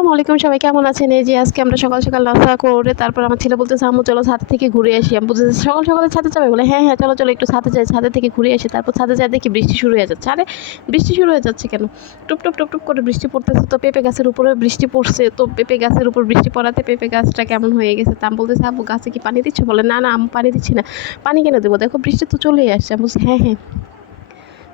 আসসালামু আলাইকুম, সবাই কেমন আছেন? এই যে আজকে আমরা সকাল সকাল নাস্তা করে তারপর আমার ছেলে বলতেছে, আম্মু, চলো ছাদ থেকে ঘুরে আসি। আমি বলতেছি, সকাল সকালে ছাদে যাবে? বলে হ্যাঁ হ্যাঁ চলো চলো, একটু ছাদে যাই। ছাদে থেকে ঘুরে আসি, তারপর ছাদে যাই দেখি বৃষ্টি শুরু হয়ে যাচ্ছে। আরে, বৃষ্টি শুরু হয়ে যাচ্ছে কেন? টুপ টুপ টুপ টুপ করে বৃষ্টি পড়তেছে তো, পেঁপে গাছের উপরে বৃষ্টি পড়ছে তো, পেঁপে গাছের উপর বৃষ্টি পড়াতে পেঁপে গাছটা কেমন হয়ে গেছে? তা আমি বলতেছি আব্বু গাছে কি পানি দিচ্ছ? বলে, না না আমি পানি দিচ্ছি না। পানি কেন দেবো? দেখো, বৃষ্টি তো চলেই আসছে। আমি বলছি হ্যাঁ হ্যাঁ।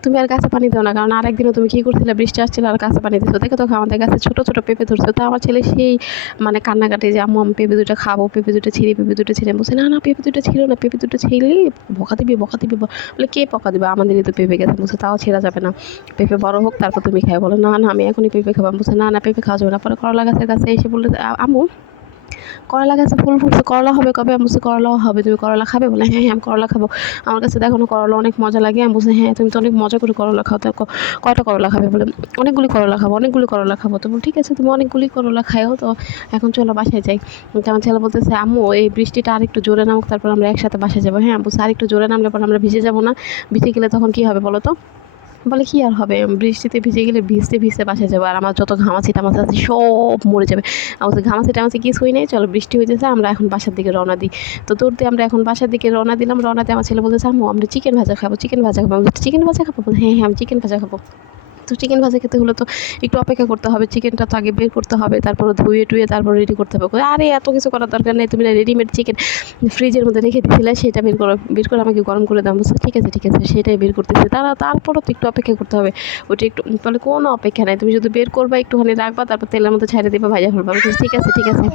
তুমি আর গাছে পানি দাও না, কারণ আরেকদিনও তুমি কী করছিলে? বৃষ্টি আসছিল আর গাছে পানি দিচ্ছ দেখো তখন আমাদের গাছে ছোটো ছোটো পেঁপে ধরছে। তো আমার ছেলে সেই মানে কান্নাকাটি যে আমি পেঁপে দুটো খাব, পেঁপে দুটো ছিঁড়ে, পেঁপে দুটো ছিঁড়ে। বলছে, না না, পেঁপে দুটো ছিল না, পেঁপে দুটো ছিঁড়লি বকা দিবি বকা দিবি। বলে, কে বকা দিবে? আমাদেরই তো পেঁপে গেছে। বলছে, তাও ছেঁড়া যাবে না। পেঁপে বড় হোক, তারপর তুমি খাই বলো, না না, আমি এখনই পেঁপে খাব। বলছে, না না, পেঁপে খাওয়া যাবে না। পরে করলা গাছের কাছে এসে বললে, "আ- আম্মু করলা গাছে ফুল ফুটছে, করলা হবে কবে? আমি বলছি, করলাও হবে। তুমি করলা খাবে? বলে হ্যাঁ হ্যাঁ আমি করলা খাব। আমার কাছে দেখো করলা অনেক মজা লাগে। আমি বলছি হ্যাঁ তুমি তো অনেক মজা করে করলা খাও। তো কয়টা করলা খাবে? বলে, অনেকগুলি করলা খাব, অনেকগুলি করলা খাব। তো ঠিক আছে, তুমি অনেকগুলি করলা খাও তো এখন চলো বাসায় যাই। তো আমার ছেলে বলতেছে, আম্মু, এই বৃষ্টিটা আর একটু জোরে নামুক, তারপর আমরা একসাথে বাসায় যাব। হ্যাঁ বলছি আর একটু জোরে নামলে পর আমরা ভিজে যাব না। ভিজে গেলে তখন কী হবে বলো তো? বলে, কি আর হবে? বৃষ্টিতে ভিজে গেলে ভিজতে ভিজতে বাসায় যাব। আর আমার যত ঘামাছি টামাচি আছে সব মরে যাবে। আমাদের ঘামাছি টামাছি কিছুই নেই। চলো, বৃষ্টি হইতেছে, আমরা এখন বাসার দিকে রওনা দিই। তো দৌড়তে আমরা এখন বাসার দিকে রওনা দিলাম। রওনাতে আমার ছেলে বলতেছে, আম্মু, আমরা চিকেন ভাজা খাব চিকেন ভাজা খাব। চিকেন ভাজা খাব? হ্যাঁ হ্যাঁ আমি চিকেন ভাজা খাব। তো চিকেন ভাজা খেতে হলে তো একটু অপেক্ষা করতে হবে। চিকেনটা তো আগে বের করতে হবে, তারপর ধুয়ে টুয়ে তারপর রেডি করতে হবে। আরে এত কিছু করার দরকার নেই, তুমি রেডিমেড চিকেন ফ্রিজের মধ্যে রেখে দিয়েছিলে, সেটা বের করো বের করে আমাকে গরম করে দাও। বলছে, ঠিক আছে ঠিক আছে। সেটাই বের করতেছে। তারা তারপরও তো একটু অপেক্ষা করতে হবে। ওইটা একটু, তাহলে কোনো অপেক্ষা নাই। তুমি যদি বের করবা, একটুখানি রাখবা, তারপর তেলের মধ্যে ছাড়ে দিবা, ভাজা ফেলবা ঠিক আছে ঠিক আছে।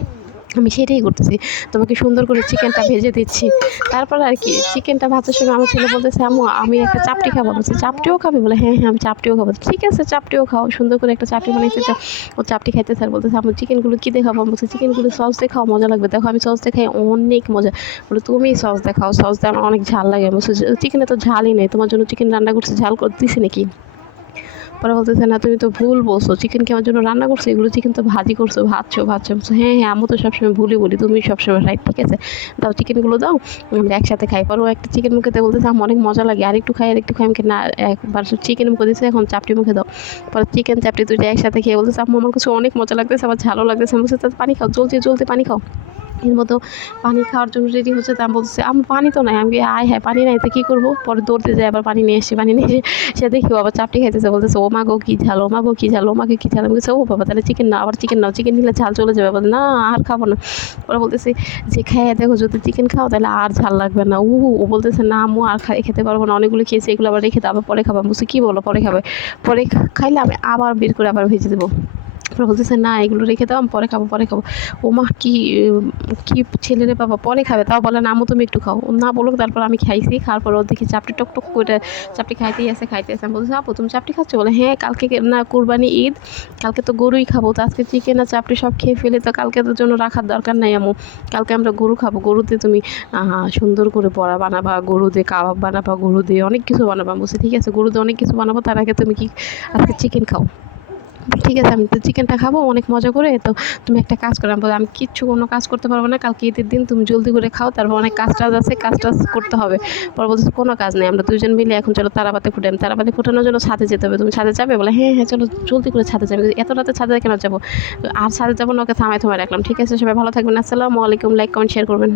আমি সেটাই করতেছি। তোমাকে সুন্দর করে চিকেনটা ভেজে দিচ্ছি। তারপর আর কি চিকেনটা ভাজার সময় আমার ছেলে বলতেছে, আম্মু, আমি একটা চাপটি খাব। বলছে, চাপটিও খাবে? বলে হ্যাঁ হ্যাঁ আমি চাপটিও খাব। ঠিক আছে, চাপটিও খাও, সুন্দর করে একটা চাপটি বানিয়েছি তো ও চাপটি খাইতে স্যার বলতেছে আমার চিকেনগুলো কী দেখাবো? আমি বলছি চিকেনগুলো সস দিয়ে খাও মজা লাগবে। দেখো, আমি সস দিয়ে খাই অনেক মজা। বলে, তুমি সস দেখাও সস দিয়ে আমার অনেক ঝাল লাগে। আমি বলছি চিকেনে তো ঝালই নেই, তোমার জন্য চিকেন রান্না করছে, ঝাল করতেছি নাকি? পরে বলতেছে, না, তুমি তো ভুল বলছো। চিকেন কি আমার জন্য রান্না করছ? এগুলো চিকেন তো ভাজি করছ ভাজছো ভাজছো হ্যাঁ হ্যাঁ আমি তো সবসময় ভুলই বলি। তুমি সবসময় রাইট ঠিক আছে? দাও চিকেনগুলো দাও আমরা একসাথে খাই। পরে ও একটা চিকেন মুখে দিয়ে বলতেছে আমার অনেক মজা লাগে। আর একটু খাই, আর একটু খাই। আমি কি না, একবার চিকেন মুখে দিচ্ছে এখন চাপটি মুখে দাও। পরে চিকেন চাপটি দুইটা একসাথে খেয়ে বলতেছে আমার কাছে অনেক মজা লাগতেছে, আমার ঝালও লাগতেছে। আমি বলছি পানি খাও, জলদি জলদি পানি খাও। এর মতো পানি খাওয়ার জন্য রেডি হচ্ছে, তা বলছে আমি পানি তো নাই। আমি আয় হ্যাঁ পানি নাই, তো কী করব? পরে দৌড়তে যাই আবার পানি নিয়ে এসে পানি নিয়ে এসে সে দেখি আবার চাপটি খাইতেছে, বলতেছে, ও মাগো কী ঝাল, ও মাগো কী ঝাল, ও মাকে কী ঝাল। আমি বলছি, ও বাবা, তাহলে চিকেন নাও, আবার চিকেন নাও চিকেন নিলে ঝাল চলে যাবে। বলে, না, আর খাব না। ওরা বলতেছে, যে খেয়ে দেখো, যদি চিকেন খাও, তাহলে আর ঝাল লাগবে না। উ ও বলতেছে, না, আম্মু, আর খাই খেতে পারব না। অনেকগুলো খেয়েছি, এগুলো আবার রেখে আবার পরে খাব। আমি বলছি, কী বলো, পরে খাবে? পরে খাইলে আমি আবার বের করে আবার ভেজে দেবো। ওরা বলতেছে, না, এগুলো রেখে দাও, আমি পরে খাব পরে খাব। ও মা, কি কি ছেলে রে বাবা, পরে খাবে? তাও বলে, না আমু তুমি একটু খাও। না বলুক, তারপর আমি খাইছি, খাওয়ার পর ও দেখি চাপটি টক টক করে চাপটি খাইতেই আছে খাইতে আছে। আমি বলছি আপু, তুমি চাপটি খাচ্ছ? বলে হ্যাঁ কালকে না, কুরবানি ঈদ, কালকে তো গরুই খাব, তো আজকে চিকেন আর চাপটি সব খেয়ে ফেলে, তো কালকে তোর জন্য রাখার দরকার নাই আমু কালকে আমরা গরু খাব, গরুতে তুমি সুন্দর করে পড়া বানাবা গরু দিয়ে কাবাব বানাবা গরু দিয়ে অনেক কিছু বানাবা। বলছি, ঠিক আছে গরু দিয়ে অনেক কিছু বানাবো, তার আগে তুমি কি আজকে চিকেন খাও? ঠিক আছে, আমি তো চিকেনটা খাব, অনেক মজা করে, তো তুমি একটা কাজ করো। আমি আমি কিচ্ছু কোনো কাজ করতে পারব না, কালকে ঈদের দিন তুমি জলদি করে খাও, তারপর অনেক কাজ টাজ আছে, কাজ টাজ করতে হবে। পরে বলতেছে কোনো কাজ নেই, আমরা দুজন মিলে এখন চলো তারাবাতি ফুটে, আমি তারাবাতি ফুটানোর জন্য ছাদে যেতে হবে। তুমি ছাদে যাবে? বলে হ্যাঁ হ্যাঁ চলো, জলদি করে ছাদে যাবে। এত রাতে ছাদে কেন যাব? আর ছাদে যাব না, ওকে থামায় থামায় রাখলাম। ঠিক আছে, সবাই ভালো থাকবেন। আসসালামু আলাইকুম লাইক কমেন্ট শেয়ার করবেন।